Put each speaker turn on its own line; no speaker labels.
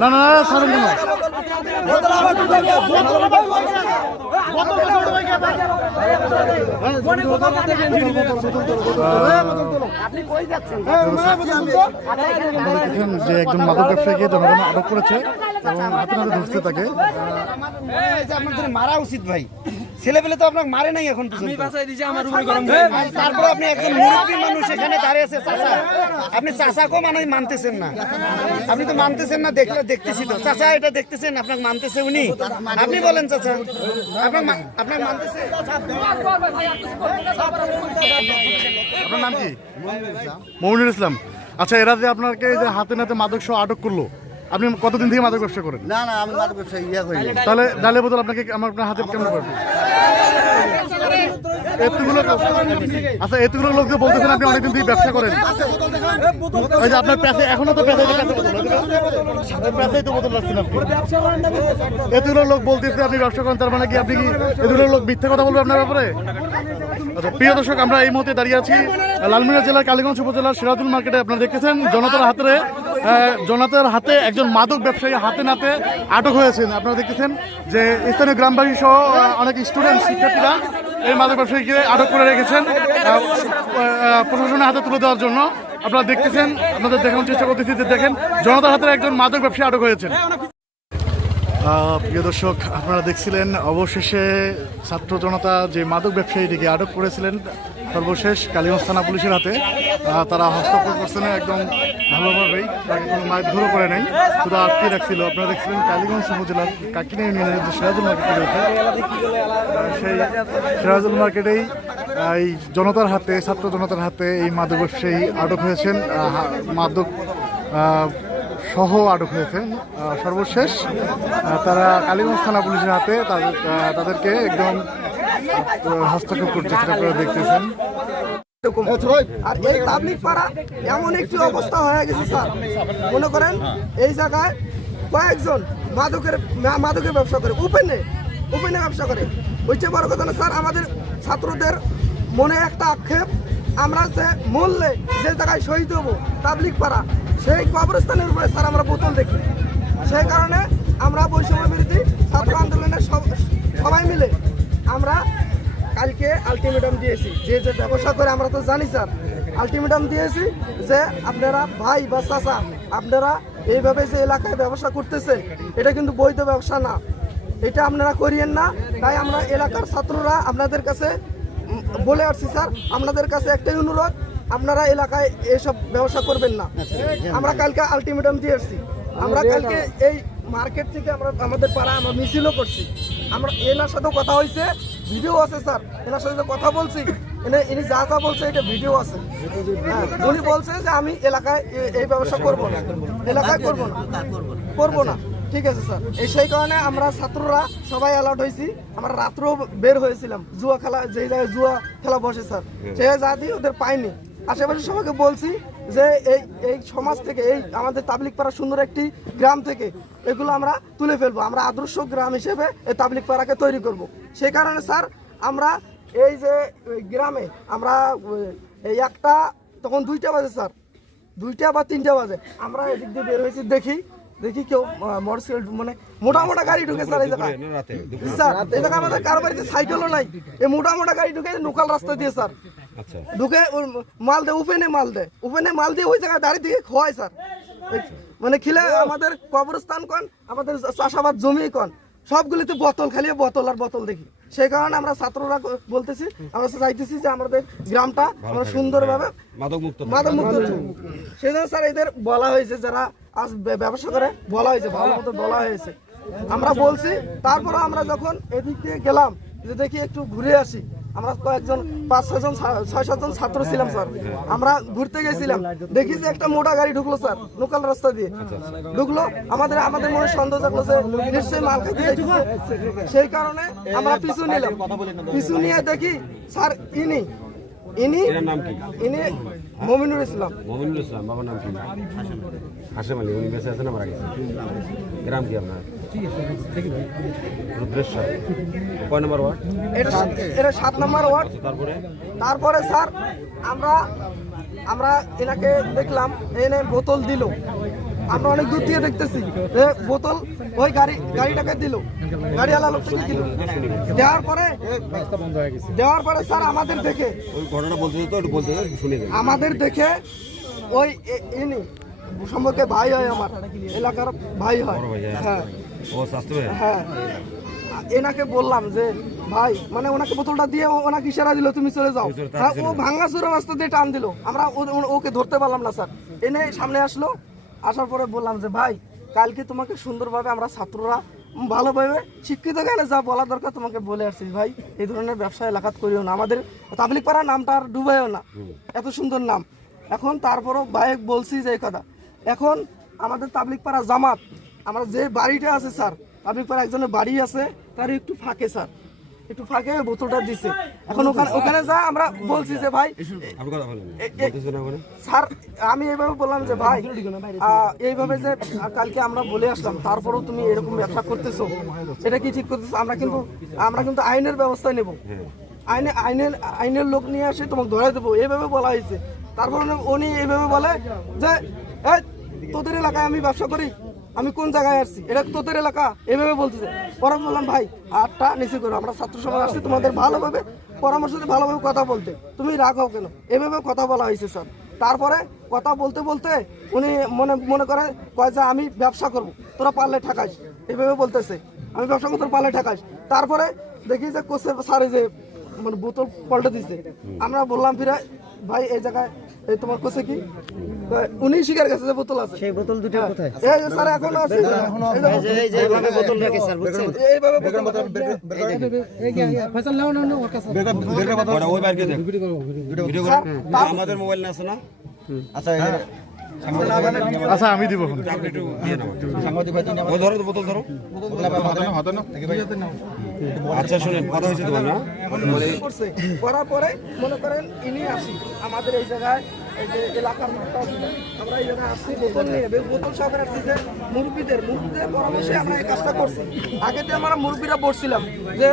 না না যে একজন মাদক ব্যবসায়ীকে জনগণ আটক করেছে এবং হাতে নাতে ধরছে তাকে
এই যে আপনাদের মারা উচিত ভাই। ছেলে পেলে তো আপনাকে মারে নাই এখন আর তারপরে আপনি একজন মুরব্বী মানুষ এখানে দাঁড়িয়ে আছে চাচা। আপনি চাচাকেও মানে মানতেছেন না। আপনি তো মানতেছেন না দেখলে দেখতেছি তো। চাচা এটা দেখতেছেন আপনাকে মানতেছে উনি? আপনি বলেন চাচা। আপনার মা- মানতেছে?
আপনার নাম কি? মমিনুল ইসলাম। আচ্ছা এরা যে আপনাকে যে হাতে নাতে মাদক সহ আটক করল আপনি কতদিন থেকে মাদক ব্যবসা করেন?
না না আমি মাদক ব্যবসা ইয়া করি
তাহলে ডালে বোতল আপনাকে আমার আপনার হাতে কেমন করবে? এতগুলো আচ্ছা এতগুলো লোক যে বলতেছেন আপনি অনেকদিন থেকে ব্যবসা করেন। ওই যে আপনার প্যাসে এখনও তো প্যাসে প্যাসেই তো বোতল রাখছেন আপনি। এতগুলো লোক বলতেছে আপনি ব্যবসা করেন তার মানে কি আপনি কি এতগুলো লোক মিথ্যে কথা বলবে আপনার ব্যাপারে? আচ্ছা প্রিয় দর্শক আমরা এই মুহূর্তে দাঁড়িয়ে আছি লালমিনা জেলার কালীগঞ্জ উপজেলার সিরাজুল মার্কেটে। আপনারা দেখতেছেন জনতার হাতে জনতার হাতে একজন মাদক ব্যবসায়ী হাতে নাতে আটক হয়েছেন। আপনারা দেখতেছেন যে স্থানীয় গ্রামবাসী সহ অনেক স্টুডেন্ট শিক্ষার্থীরা এই মাদক ব্যবসায়ীকে আটক করে রেখেছেন প্রশাসনের হাতে তুলে দেওয়ার জন্য। আপনারা দেখতেছেন, আপনাদের দেখানোর চেষ্টা করতেছি যে দেখেন, জনতার হাতে একজন মাদক ব্যবসায়ী আটক হয়েছেন। প্রিয় দর্শক, আপনারা দেখছিলেন, অবশেষে ছাত্র জনতা যে মাদক ব্যবসায়ীটিকে আটক করেছিলেন সর্বশেষ কালীগঞ্জ থানা পুলিশের হাতে তারা হস্তক্ষেপ করছে না, একদম ভালোভাবেই। তাকে কোনো মারধরও করে নেই। শুধু আটকে রাখছিল আপনারা দেখছিলেন কালীগঞ্জ উপজেলার কাকিনা ইউনিয়নের যে সিরাজুল মার্কেট রয়েছে সেই সিরাজুল মার্কেটেই এই জনতার হাতে, ছাত্র জনতার হাতে এই মাদক ব্যবসায়ী আটক হয়েছেন মাদক সহ আটক হয়েছেন। সর্বশেষ তারা কালীগঞ্জ থানা পুলিশের হাতে, তাদের তাদেরকে একদম হস্তক্ষেপ সেটা আপনারা দেখতেছেন।
আর এই তাবলিক পাড়া এমন একটি অবস্থা হয়ে গেছে, স্যার। মনে করেন, এই জায়গায় কয়েকজন মাদকের মাদকের ব্যবসা করে, উপেনে ব্যবসা করে। স্যার, আমাদের ছাত্রদের মনে একটা আক্ষেপ, আমরা যে মূল্যে যে জায়গায় শহীদ হব তাবলিক পাড়া, সেই কবরস্থানের উপরে, স্যার, আমরা বোতল দেখি। সেই কারণে আমরা বৈষম্য বিরোধী ছাত্র আন্দোলনের সব- সবাই মিলে আমরা কালকে আলটিমেটাম দিয়েছি। যে যে ব্যবসা করে আমরা তো জানি, স্যার। আলটিমেটাম দিয়েছি যে আপনারা ভাই বা চাচা, আপনারা এইভাবে যে এলাকায় ব্যবসা করতেছে, এটা কিন্তু বৈধ ব্যবসা না। এটা আপনারা করিয়েন না। তাই আমরা এলাকার ছাত্ররা আপনাদের কাছে বলে আসছি, স্যার। আপনাদের কাছে একটাই অনুরোধ, আপনারা এলাকায় এসব ব্যবসা করবেন না। আমরা কালকে আলটিমেটাম দিয়ে আসছি আমরা কালকে এই মার্কেট থেকে আমরা আমাদের পাড়া আমরা মিছিলও করছি। আমরা এনার সাথেও কথা হয়েছে ভিডিও আছে স্যার। এনার সাথে কথা বলছি এনে ইনি যা যা বলছে এটা ভিডিও আছে। হ্যাঁ, উনি বলছে যে আমি এলাকায় এই ব্যবসা করব না। এলাকায় করব না। করব না। ঠিক আছে স্যার। এই সেই কারণে আমরা ছাত্ররা সবাই অ্যালার্ট হয়েছি। আমরা রাত্রেও বের হয়েছিলাম। জুয়া খেলা যেই জায়গায় জুয়া খেলা বসে স্যার। সে যা দিয়ে ওদের পাইনি আশেপাশে সবাইকে বলছি যে এই এই সমাজ থেকে এই আমাদের তাবলিক পাড়া সুন্দর একটি গ্রাম থেকে এগুলো আমরা তুলে ফেলব। আমরা আদর্শ গ্রাম হিসেবে এই তাবলিক পাড়াকে তৈরি করব। সেই কারণে স্যার আমরা এই যে গ্রামে আমরা এই একটা তখন দুইটা বাজে স্যার। দুইটা বা তিনটা বাজে। আমরা এদিক দিয়ে বের হয়েছি দেখি দেখি কেউ মোটরসাইকেল মানে মোটা মোটা গাড়ি ঢুকে স্যার এই জায়গায়। স্যার এই জায়গায় আমাদের কারও বাড়িতে সাইকেলও নাই। এই মোটা মোটা গাড়ি ঢুকে লোকাল রাস্তা দিয়ে স্যার। ঢুকে মাল দেয় উপেনে মাল দেয় উপেনে মাল দিয়ে ওই জায়গায় দাঁড়িয়ে দিয়ে খোয়ায় স্যার। মানে খিলে আমাদের কবরস্থান কন আমাদের চাষাবাদ জমি কন সবগুলিতে বোতল খালি বোতল আর বোতল দেখি। সেই কারণে আমরা ছাত্ররা বলতেছি আমরা চাইতেছি যে আমাদের গ্রামটা আমরা সুন্দরভাবে মাদক মুক্ত সেই জন্য স্যার এদের বলা হয়েছে যারা আজ ব্যবসা করে বলা হয়েছে ভালো মতো বলা হয়েছে। আমরা বলছি তারপরে আমরা যখন এদিক দিয়ে গেলাম যে দেখি একটু ঘুরে আসি আমরা কয়েকজন পাঁচ ছয়জন ছয় সাতজন ছাত্র ছিলাম স্যার। আমরা ঘুরতে গেছিলাম। দেখি যে একটা মোটা গাড়ি ঢুকলো স্যার লোকাল রাস্তা দিয়ে। ঢুকলো আমাদের আমাদের মনে সন্দেহ থাকল যে নিশ্চয়ই মাল খাইতে সেই কারণে আমরা পিছু নিলাম। পিছু নিয়ে দেখি স্যার ইনি ইনি ইনি মমিনুর ইসলাম।
মমিনুল ইসলাম বাবার নাম কি? হাসেম আলী। উনি বেঁচে আছেন না মারা গেছে? গ্রাম কি আপনার? রুদ্রেশ্বর কয় নম্বর ওয়ার্ড?
এটা এটা সাত নম্বর ওয়ার্ড।
তারপরে?
তারপরে স্যার আমরা আমরা এনাকে দেখলাম এনে বোতল দিল। আমরা অনেক দূর দিয়ে দেখতেছি বোতল ওই গাড়ি গাড়িটাকে দিল। গাড়িওয়ালা লোকটাকে দিল। দেওয়ার পরে দেওয়ার পরে স্যার আমাদের দেখে
ওই ঘটনা বলতে তো বলতে শুনে
আমাদের দেখে ওই ইনি সম্পর্কে ভাই হয় আমার এলাকার ভাই হয়।
হ্যাঁ।
হ্যাঁ
ও
হ্যাঁ। এনাকে বললাম যে ভাই মানে ওনাকে বোতলটা দিয়ে ওনাকে ইশারা দিল তুমি চলে যাও। হ্যাঁ, ও ভাঙ্গা চুরা রাস্তা দিয়ে টান দিল। আমরা ওকে ধরতে পারলাম না স্যার। এনে সামনে আসলো। আসার পরে বললাম যে ভাই কালকে তোমাকে সুন্দরভাবে আমরা ছাত্ররা ভালোভাবে শিক্ষিত জ্ঞানে যা বলা দরকার তোমাকে বলে আসছি। ভাই এই ধরনের ব্যবসা এলাকাত করিও না। আমাদের তাবলিক পাড়া নামটা আর ডুবাইও না। এত সুন্দর নাম। এখন তারপরও ভাই বলছি যে এই কথা। এখন আমাদের তাবলিক পাড়া জামাত আমরা যে বাড়িটা আছে, স্যার তাবলিক পাড়া একজনের বাড়ি আছে তার একটু ফাঁকে, স্যার। একটু ফাঁকে বোতলটা দিছে। এখন ওখানে ওখানে যা, আমরা বলছি যে, ভাই, স্যার, আমি এইভাবে বললাম যে, ভাই এইভাবে যে, কালকে আমরা বলে আসলাম, তারপরেও তুমি এরকম ব্যবসা করতেছো, এটা কি ঠিক করতেছো? আমরা কিন্তু আমরা কিন্তু আইনের ব্যবস্থা নেব। আইনে আইনের আইনের লোক নিয়ে আসে তোমাকে ধরে দেবো। এইভাবে বলা হয়েছে। তারপর উনি- এইভাবে বলে যে তোদের এলাকায় আমি ব্যবসা করি। আমি কোন জায়গায় আসছি? এটা তোদের এলাকা? এভাবে বলতেছে। পরে বললাম, ভাই আটটা নিচে করো, আমরা ছাত্র সমাজ আসছি, তোমাদের ভালোভাবে পরামর্শ ভালোভাবে কথা বলতে। তুমি রাখাও কেন? এভাবে কথা বলা হয়েছে, স্যার। তারপরে কথা বলতে বলতে উনি মনে মনে করে, কয় যে, আমি ব্যবসা করব, তোরা পারলে ঠাকাইস এভাবে বলতেছে। আমি ব্যবসা করতে পারলে ঠাকাইস তারপরে দেখি যে কোচে সারে যে মানে বোতল পাল্টে দিচ্ছে আমরা বললাম, ফিরে, ভাই, এই জায়গায় এই তোমার কোচে কি? উনি স্বীকার গেছে যে বোতল আছে।
সেই বোতল দুটো কোথায়?
এই যে স্যার এখনও আছে। এই যে-
এই যে এইভাবে বোতল রাখে স্যার বুঝছেন?
এইভাবে বোতল আছে।
ওটা ওই বাইরে দেখ। ভিডিও
স্যার,
করে। আমাদের মোবাইল না আছে না?
আচ্ছা এই যে
আচ্ছা আমি দিব
নাও। আচ্ছা শুনেন, কথা হয়েছে তোমার না
করছে করার পরে মনে করেন ইনি আসি, আমাদের এই জায়গায়, এই যে এলাকার আমরা আসছি, বোতল নিয়ে বোতল আসছি যে মুরব্বীদের মুরব্বীদের পরামর্শে আমরা এই কাজটা করছি। আগে তো আমরা মুরব্বীরা বসছিলাম যে